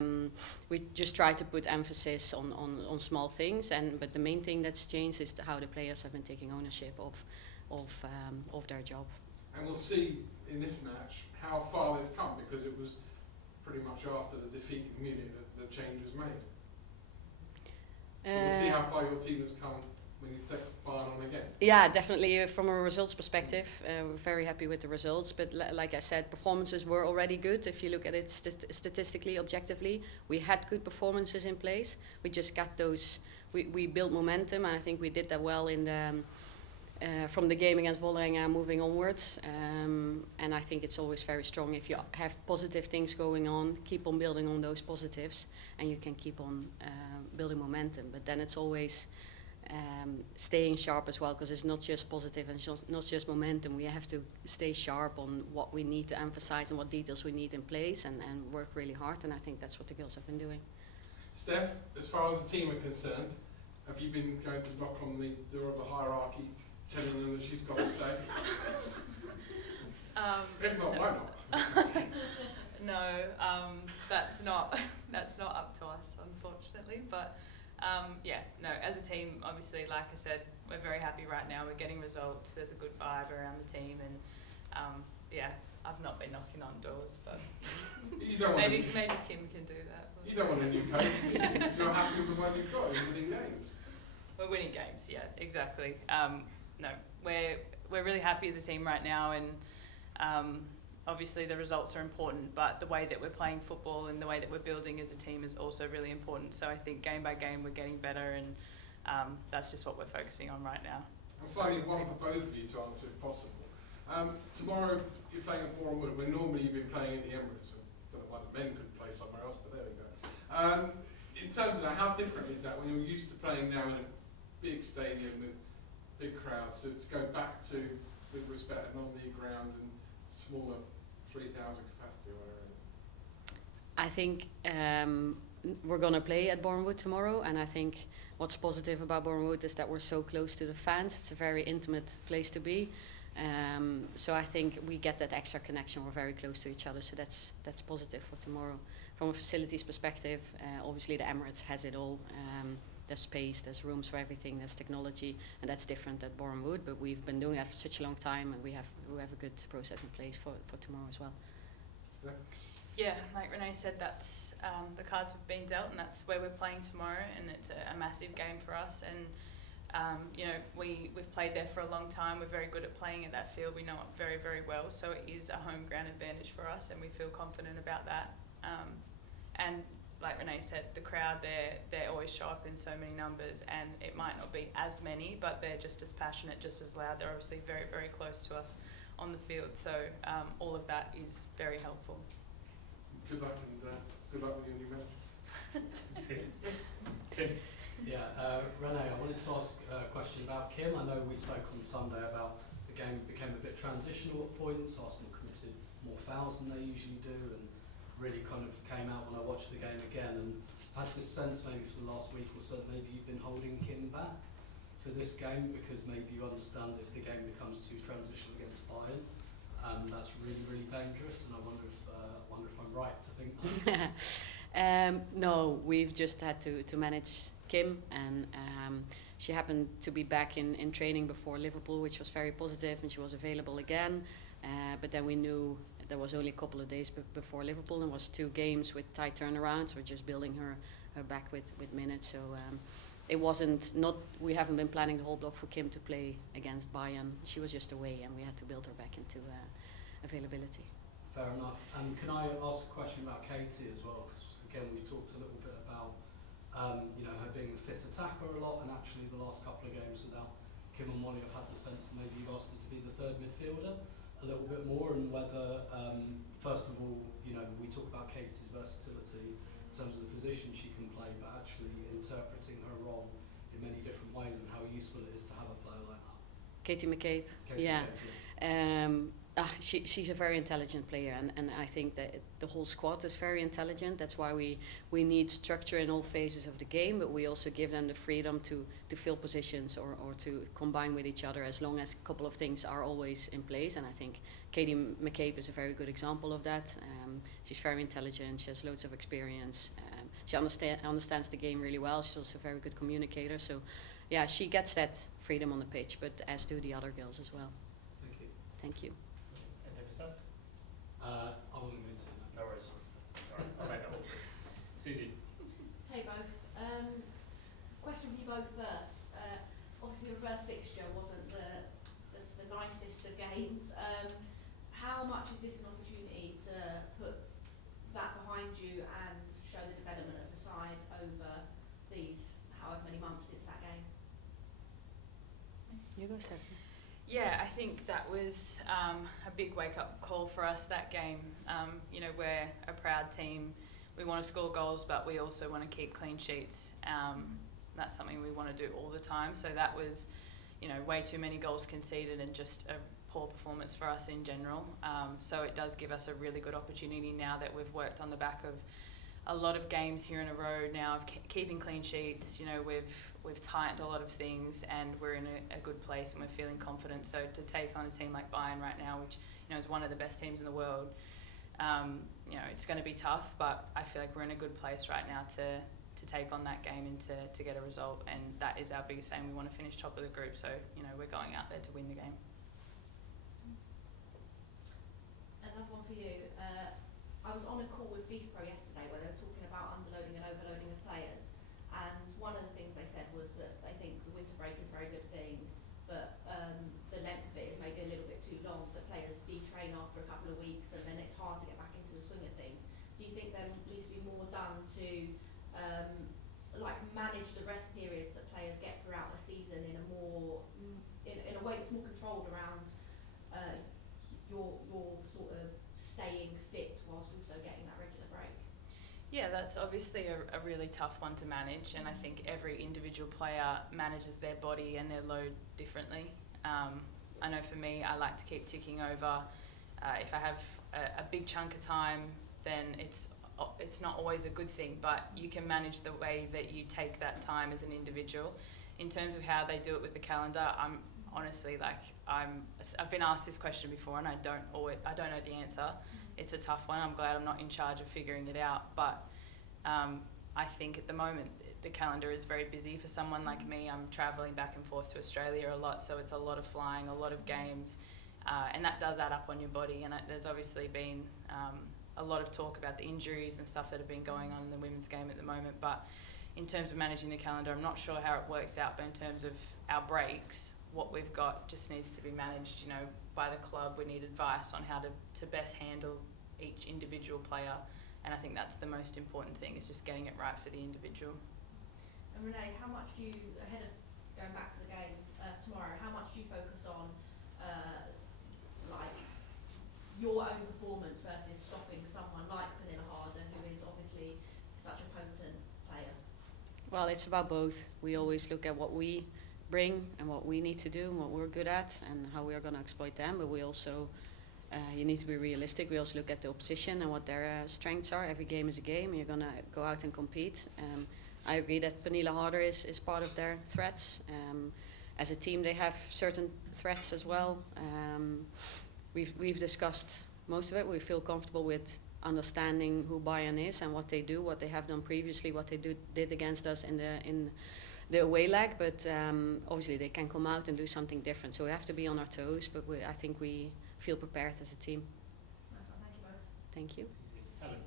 We just try to put emphasis on small things, but the main thing that's changed is how the players have been taking ownership of their job. And we'll see in this match how far they've come, because it was pretty much after the defeat in Munich that the change was made. So we'll see how far your team has come when you take Bayern on again. Yeah, definitely. From a results perspective, we're very happy with the results. But like I said, performances were already good. If you look at it statistically, objectively, we had good performances in place. We just got those. We built momentum, and I think we did that well in the. From the game against Vålerenga moving onwards, and I think it's always very strong if you have positive things going on, keep on building on those positives, and you can keep on building momentum. But then it's always staying sharp as well, because it's not just positive and it's not just momentum. We have to stay sharp on what we need to emphasize and what details we need in place, and work really hard, and I think that's what the girls have been doing. Steph, as far as the team are concerned, have you been going to knock on the door of the hierarchy, telling them that she's got to stay? If not, why not? No, that's not up to us, unfortunately. But yeah, no. As a team, obviously, like I said, we're very happy right now. We're getting results. There's a good vibe around the team, and yeah, I've not been knocking on doors, but maybe Kim can do that. You don't want a new coach. You're happy with the one you've got. You're winning games. We're winning games. Yeah, exactly. No, we're really happy as a team right now, and obviously the results are important, but the way that we're playing football and the way that we're building as a team is also really important. So I think game by game we're getting better, and that's just what we're focusing on right now. I'm finding one for both of you to answer if possible. Tomorrow you're playing at Bournemouth, where normally you've been playing at the Emirates. I don't know why the men couldn't play somewhere else, but there we go. In terms of that, how different is that when you're used to playing now in a big stadium with big crowds, so to go back to, with respect, an on-league ground and smaller 3,000 capacity or whatever it is? I think we're going to play at Bournemouth tomorrow, and I think what's positive about Bournemouth is that we're so close to the fans. It's a very intimate place to be. So I think we get that extra connection. We're very close to each other, so that's positive for tomorrow. From a facilities perspective, obviously the Emirates has it all. There's space, there's rooms for everything, there's technology, and that's different at Bournemouth. But we've been doing that for such a long time, and we have a good process in place for tomorrow as well. Yeah, like Renee said, that's the cards we've been dealt, and that's where we're playing tomorrow, and it's a massive game for us. And you know, we've played there for a long time. We're very good at playing at that field. We know it very, very well. So it is a home ground advantage for us, and we feel confident about that. And like Renee said, the crowd there, they always show up in so many numbers, and it might not be as many, but they're just as passionate, just as loud. They're obviously very, very close to us on the field. So all of that is very helpful. Good luck, and good luck with your new match. Tim. Yeah, Renee, I wanted to ask a question about Kim. I know we spoke on Sunday about the game became a bit transitional at points. Arsenal committed more fouls than they usually do, and really kind of came out when I watched the game again. And I've had this sense maybe for the last week or so that maybe you've been holding Kim back for this game, because maybe you understand if the game becomes too transitional against Bayern, that's really, really dangerous. And I wonder if I'm right to think that. No, we've just had to manage Kim, and she happened to be back in training before Liverpool, which was very positive, and she was available again. But then we knew there was only a couple of days before Liverpool, and was 2 games with tight turnarounds. We're just building her back with minutes. So it wasn't we haven't been planning the whole block for Kim to play against Bayern. She was just away, and we had to build her back into availability. Fair enough. And can I ask a question about Katie as well? Because again, we talked a little bit about her being the 5th attacker a lot, and actually the last couple of games without Kim and Molly, I've had the sense that maybe you've asked her to be the 3rd midfielder a little bit more, and whether, first of all, we talk about Katie's versatility in terms of the position she can play, but actually interpreting her role in many different ways, and how useful it is to have a player like that. Katie McCabe. Katie yeah. McCabe, yeah. She's a very intelligent player, and I think that the whole squad is very intelligent. That's why we need structure in all phases of the game, but we also give them the freedom to fill positions or to combine with each other as long as a couple of things are always in place. And I think Katie McCabe is a very good example of that. She's very intelligent, she has loads of experience, she understands the game really well, she's also a very good communicator. So yeah, she gets that freedom on the pitch, but as do the other girls as well. Thank you. Thank you. I wasn't going to. No worries. Sorry, I'll make that one. Susie. Hey both. Question for you both first. Obviously the reverse fixture wasn't the nicest of games. How much is this an opportunity to put that behind you and show the development of the side over these however many months since that game? You go, Steph. Yeah, I think that was a big wake-up call for us, that game. You know, we're a proud team. We want to score goals, but we also want to keep clean sheets. That's something we want to do all the time. So that was, you know, way too many goals conceded and just a poor performance for us in general. So it does give us a really good opportunity now that we've worked on the back of a lot of games here in a row now of keeping clean sheets. You know, we've tightened a lot of things and we're in a good place and we're feeling confident. So to take on a team like Bayern right now, which, you know, is one of the best teams in the world, you know, it's going to be tough, but I feel like we're in a good place right now to take on that game and to get a result. And that is our biggest aim. We want to finish top of the group. So, you know, we're going out there to win the game. Another one for you. I was on a call with FIFA Pro yesterday where they were talking about underloading and overloading of players, and one of the things they said was that they think the winter break is a very good thing, but the length of it is maybe a little bit too long, that players detrain after a couple of weeks and then it's hard to get back into the swing of things. Do you think there needs to be more done to like manage the rest periods that players get throughout the season in a more in a way that's more controlled around your sort of staying fit whilst also getting that regular break? Yeah, that's obviously a really tough one to manage, and I think every individual player manages their body and their load differently. I know for me, I like to keep ticking over. If I have a big chunk of time, then it's not always a good thing, but you can manage the way that you take that time as an individual. In terms of how they do it with the calendar, I'm honestly, like, I've been asked this question before and I don't know the answer. It's a tough one. I'm glad I'm not in charge of figuring it out, but I think at the moment the calendar is very busy for someone like me. I'm travelling back and forth to Australia a lot, so it's a lot of flying, a lot of games, and that does add up on your body. And there's obviously been a lot of talk about the injuries and stuff that have been going on in the women's game at the moment, but in terms of managing the calendar, I'm not sure how it works out, but in terms of our breaks, what we've got just needs to be managed, you know, by the club. We need advice on how to best handle each individual player, and I think that's the most important thing, is just getting it right for the individual. And Renee, how much do you, ahead of going back to the game tomorrow, how much do you focus on like your own performance versus stopping someone like Pernille Harder, who is obviously such a potent player? Well, it's about both. We always look at what we bring and what we need to do and what we're good at and how we are going to exploit them, but we also you need to be realistic. We also look at the opposition and what their strengths are. Every game is a game and you're going to go out and compete. I agree that Pernille Harder is part of their threats. As a team they have certain threats as well. We've discussed most of it. We feel comfortable with understanding who Bayern is and what they do, what they have done previously, what they did against us in the away leg, but obviously they can come out and do something different. So we have to be on our toes, but I think we feel prepared as a team. Nice one, thank you both. Thank you. Helen.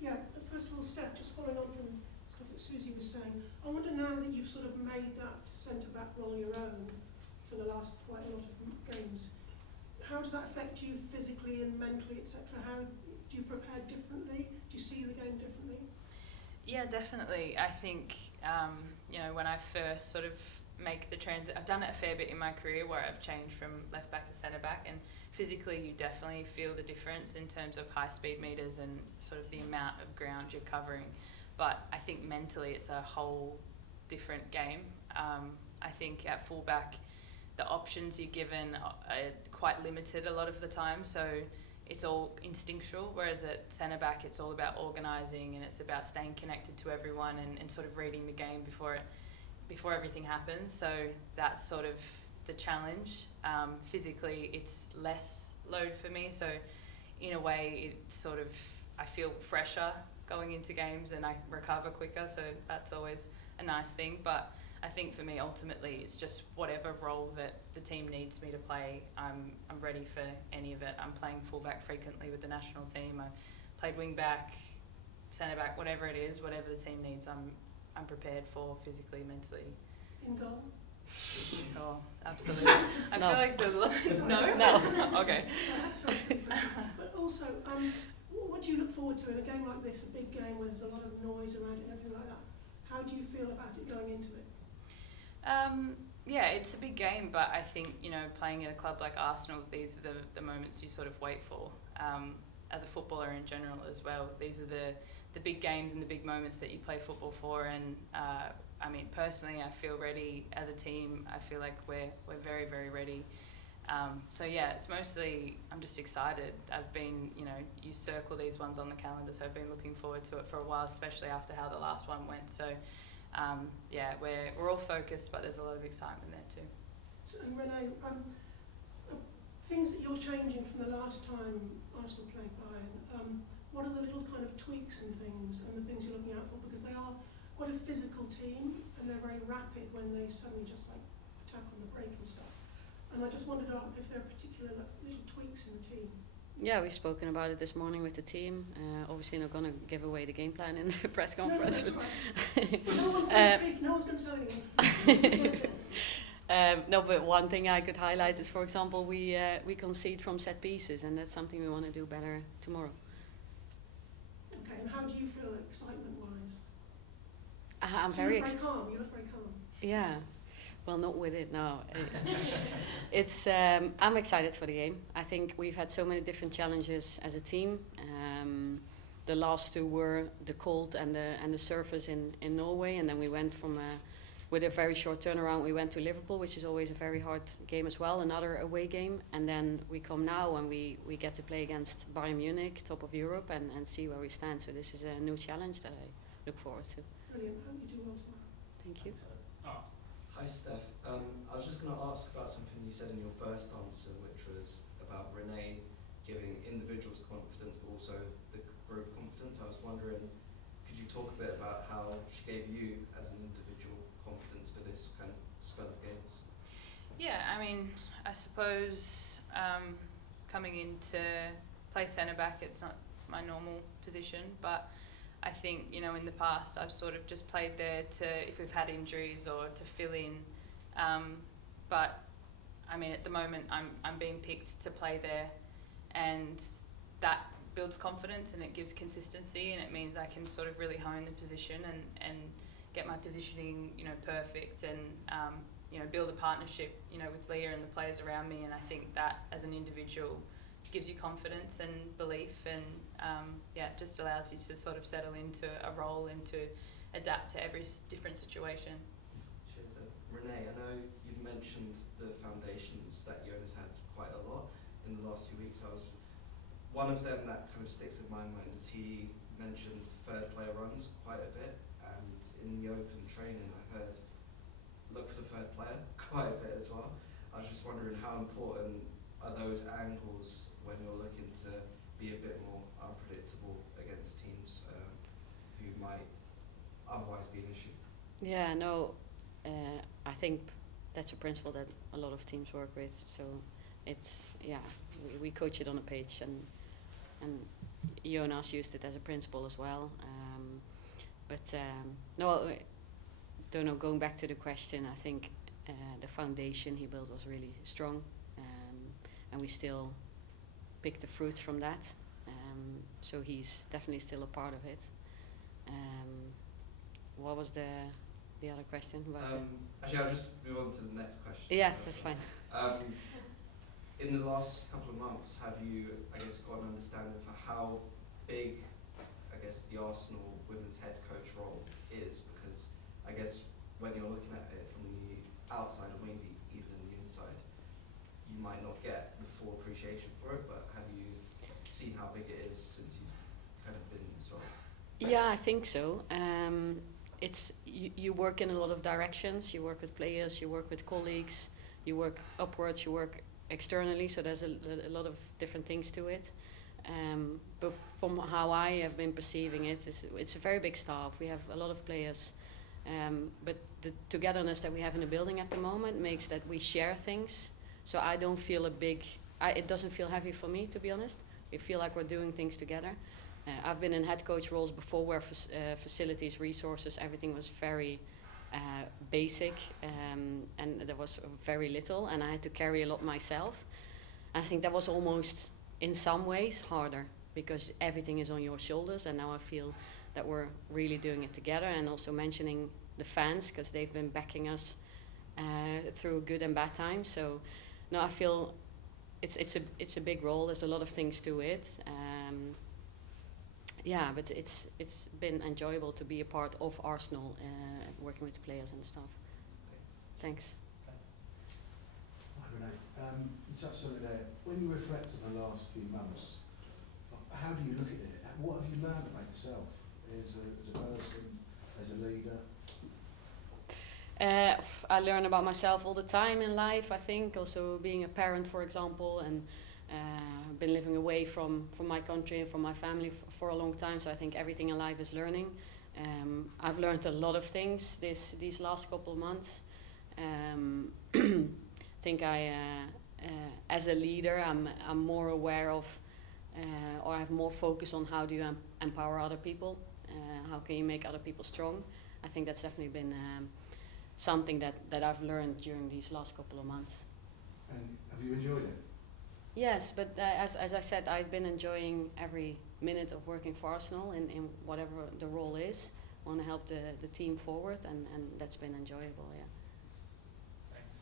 Yeah, first of all, Steph, just following on from stuff that Susie was saying, I wonder now that you've sort of made that centre-back role your own for the last quite a lot of games, how does that affect you physically and mentally, etc.? How do you prepare differently? Do you see the game differently? Yeah, definitely. I think, you know, when I first sort of make the transit, I've done it a fair bit in my career where I've changed from left back to centre back, and physically you definitely feel the difference in terms of high speed meters and sort of the amount of ground you're covering. But I think mentally it's a whole different game. I think at fullback the options you're given are quite limited a lot of the time. So it's all instinctual, whereas at centre back it's all about organising and it's about staying connected to everyone and sort of reading the game before everything happens. So that's sort of the challenge. Physically it's less load for me, so in a way it sort of, I feel fresher going into games and I recover quicker, so that's always a nice thing. But I think for me ultimately it's just whatever role that the team needs me to play, I'm ready for any of it. I'm playing fullback frequently with the national team. I played wing back, centre back, whatever it is, whatever the team needs, I'm prepared for physically, mentally. In goal? Oh, absolutely. I No. feel like the no. No. Okay. But also, what do you look forward to in a game like this, a big game where there's a lot of noise around it and everything like that? How do you feel about it going into it? Yeah, it's a big game, but I think, you know, playing at a club like Arsenal, these are the moments you sort of wait for. As a footballer in general as well, these are the big games and the big moments that you play football for. And I mean, personally, I feel ready. As a team, I feel like we're very, very ready. So yeah, it's mostly, I'm just excited. I've been, you know, you circle these ones on the calendar, so I've been looking forward to it for a while, especially after how the last one went. So yeah, we're all focused, but there's a lot of excitement there too. So, and Renee, things that you're changing from the last time Arsenal played Bayern, what are the little kind of tweaks and things and the things you're looking out for? Because they are quite a physical team and they're very rapid when they suddenly just like attack on the break and stuff. And I just wondered if there are particular little tweaks in the team. Yeah, we've spoken about it this morning with the team. Obviously not going to give away the game plan in the press conference. No, no one's going to speak, no one's going to tell anyone. No, but one thing I could highlight is, for example, we concede from set pieces, and that's something we want to do better tomorrow. Okay, and how do you feel excitement-wise? I'm So very you look very calm, you look very calm. Yeah, well, not with it, no. It's I'm excited for the game. I think we've had so many different challenges as a team. The last two were the cold and the surface in Norway, and then we went from with a very short turnaround, we went to Liverpool, which is always a very hard game as well, another away game. And then we come now and we get to play against Bayern Munich, top of Europe, and see where we stand. So this is a new challenge that I look forward to. Brilliant, hope you do well tomorrow. Thank you. Art. Hi Steph, I was just going to ask about something you said in your first answer, which was about Renee giving individuals confidence but also the group confidence. I was wondering, could you talk a bit about how she gave you as an individual confidence for this kind of spell of games? Yeah, I mean, I suppose coming in to play centre back, it's not my normal position, but I think, you know, in the past I've sort of just played there to, if we've had injuries or to fill in. But I mean, at the moment I'm being picked to play there, and that builds confidence and it gives consistency, and it means I can sort of really hone the position and get my positioning, you know, perfect, and you know, build a partnership, you know, with Leah and the players around me. And I think that as an individual gives you confidence and belief, and yeah, it just allows you to sort of settle into a role and to adapt to every different situation. Cheers. Renee, I know you've mentioned the foundations that Jonas had quite a lot in the last few weeks. One of them that kind of sticks in my mind is he mentioned third player runs quite a bit, and in the open training I heard look for the third player quite a bit as well. I was just wondering, how important are those angles when you're looking to be a bit more unpredictable against teams who might otherwise be an issue? Yeah, no, I think that's a principle that a lot of teams work with. So it's, yeah, we coach it on a pitch, and Jonas used it as a principle as well. No, I don't know, going back to the question, I think the foundation he built was really strong, and we still pick the fruits from that. So he's definitely still a part of it. What was the other question? About Actually, I'll just move on to the next question. yeah, that's fine. In the last couple of months, have you, I guess, got an understanding for how big, I guess, the Arsenal women's head coach role is? Because I guess when you're looking at it from the outside, or maybe even the inside, might not get the full appreciation for it, but have you seen how big it is since you've kind of been in this role? Yeah, I think so. It's you work in a lot of directions. You work with players, you work with colleagues, you work upwards, you work externally. So there's a lot of different things to it. But from how I have been perceiving it, it's a very big staff. We have a lot of players, but the togetherness that we have in the building at the moment makes that we share things. So I don't feel it doesn't feel heavy for me, to be honest. We feel like we're doing things together. I've been in head coach roles before where facilities, resources, everything was very basic, and there was very little, and I had to carry a lot myself. And I think that was almost, in some ways, harder because everything is on your shoulders, and now I feel that we're really doing it together, and also mentioning the fans because they've been backing us through good and bad times. So no, I feel it's a big role. There's a lot of things to it. Yeah, but it's been enjoyable to be a part of Arsenal, working with the players and the staff. Thanks. Hi Renee, you touched on it there. When you reflect on the last few months, how do you look at it? What have you learned about yourself as a person, as a leader? I learn about myself all the time in life, I think. Also being a parent, for example, and I've been living away from my country and from my family for a long time, so I think everything in life is learning. I've learned a lot of things these last couple of months. I think as a leader, I'm more aware of, or I have more focus on how do you empower other people, how can you make other people strong. I think that's definitely been something that I've learned during these last couple of months. And have you enjoyed it? Yes, but as I said, I've been enjoying every minute of working for Arsenal in whatever the role is. I want to help the team forward, and that's been enjoyable, yeah. Thanks.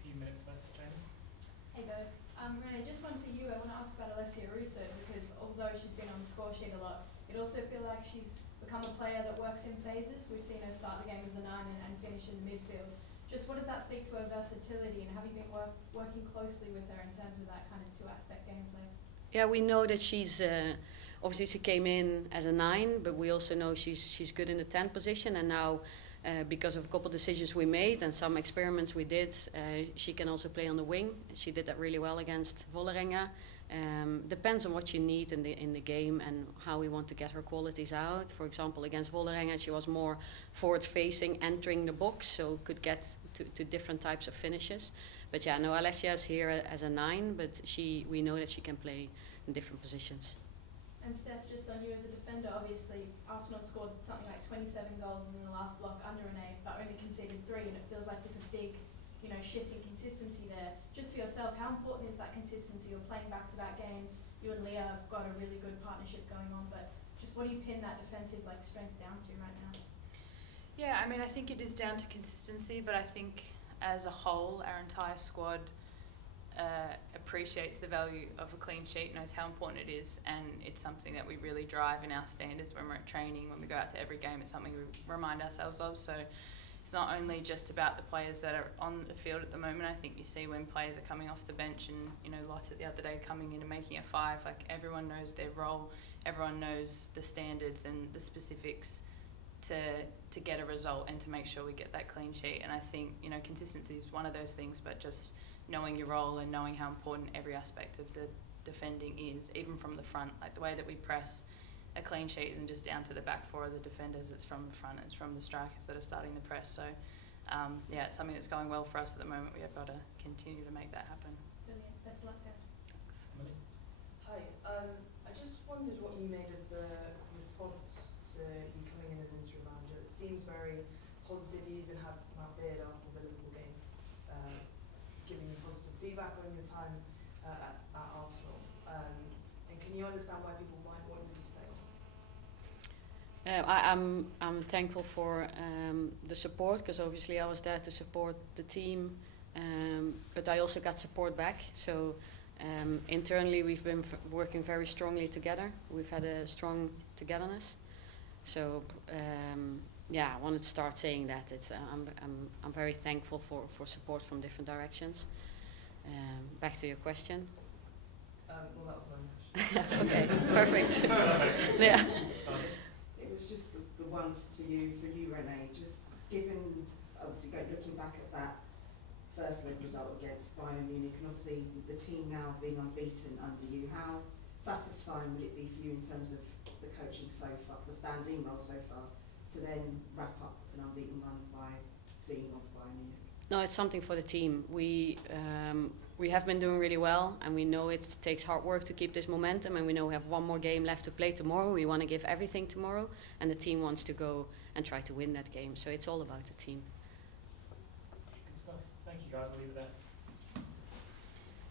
A few minutes left, Jamie. Hey both. Renee, just one for you. I want to ask about Alessia Russo because although she's been on the score sheet a lot, it also feels like she's become a player that works in phases. We've seen her start the game as a 9 and finish in the midfield. Just what does that speak to her versatility, and have you been working closely with her in terms of that kind of two-aspect gameplay? Yeah, we know that she's obviously she came in as a 9, but we also know she's good in the 10 position, and now because of a couple of decisions we made and some experiments we did, she can also play on the wing. She did that really well against Vålerenga. Depends on what you need in the game and how we want to get her qualities out. For example, against Vålerenga, she was more forward-facing, entering the box, so could get to different types of finishes. But yeah, no, Alessia is here as a 9, but we know that she can play in different positions. And Steph, just on you as a defender, obviously Arsenal scored something like 27 goals in the last block under Renee, but only conceded 3, and it feels like there's a big, shift in consistency there. Just for yourself, how important is that consistency? You're playing back-to-back games. You and Leah have got a really good partnership going on, but just what do you pin that defensive strength down to right now? Yeah, I mean, I think it is down to consistency, but I think as a whole, our entire squad appreciates the value of a clean sheet, knows how important it is, and it's something that we really drive in our standards when we're at training, when we go out to every game. It's something we remind ourselves of. So it's not only just about the players that are on the field at the moment. I think you see when players are coming off the bench, and Lotta the other day coming in and making a 5, everyone knows their role, everyone knows the standards and the specifics to get a result and to make sure we get that clean sheet. And I think consistency is one of those things, but just knowing your role and knowing how important every aspect of the defending is, even from the front, the way that we press. A clean sheet isn't just down to the back 4 of the defenders, it's from the front, it's from the strikers that are starting the press. So it's something that's going well for us at the moment. We have got to continue to make that happen. Brilliant. Best of luck, guys. Thanks. Emily? Hi, I just wondered what you made of the response to you coming in as interim manager. It seems very positive. You even had Matt Beard after the Liverpool game giving you positive feedback on your time at Arsenal. And can you understand why people might want you to stay? I'm thankful for the support, because obviously I was there to support the team, but I also got support back. So internally we've been working very strongly together. We've had a strong togetherness. So I wanted to start saying that I'm very thankful for support from different directions. Back to your question. Well, that was my question. Okay, perfect. Yeah. It was just the one for you, Renee. Just given, obviously, looking back at that first leg result against Bayern Munich, and obviously the team now being unbeaten under you, how satisfying would it be for you in terms of the coaching so far, the standing role so far, to then wrap up an unbeaten run by seeing off Bayern Munich? No, it's something for the team. We have been doing really well, and we know it takes hard work to keep this momentum, and we know we have one more game left to play tomorrow. We want to give everything tomorrow, and the team wants to go and try to win that game. So it's all about the team. Good stuff. Thank you guys. We'll leave it there.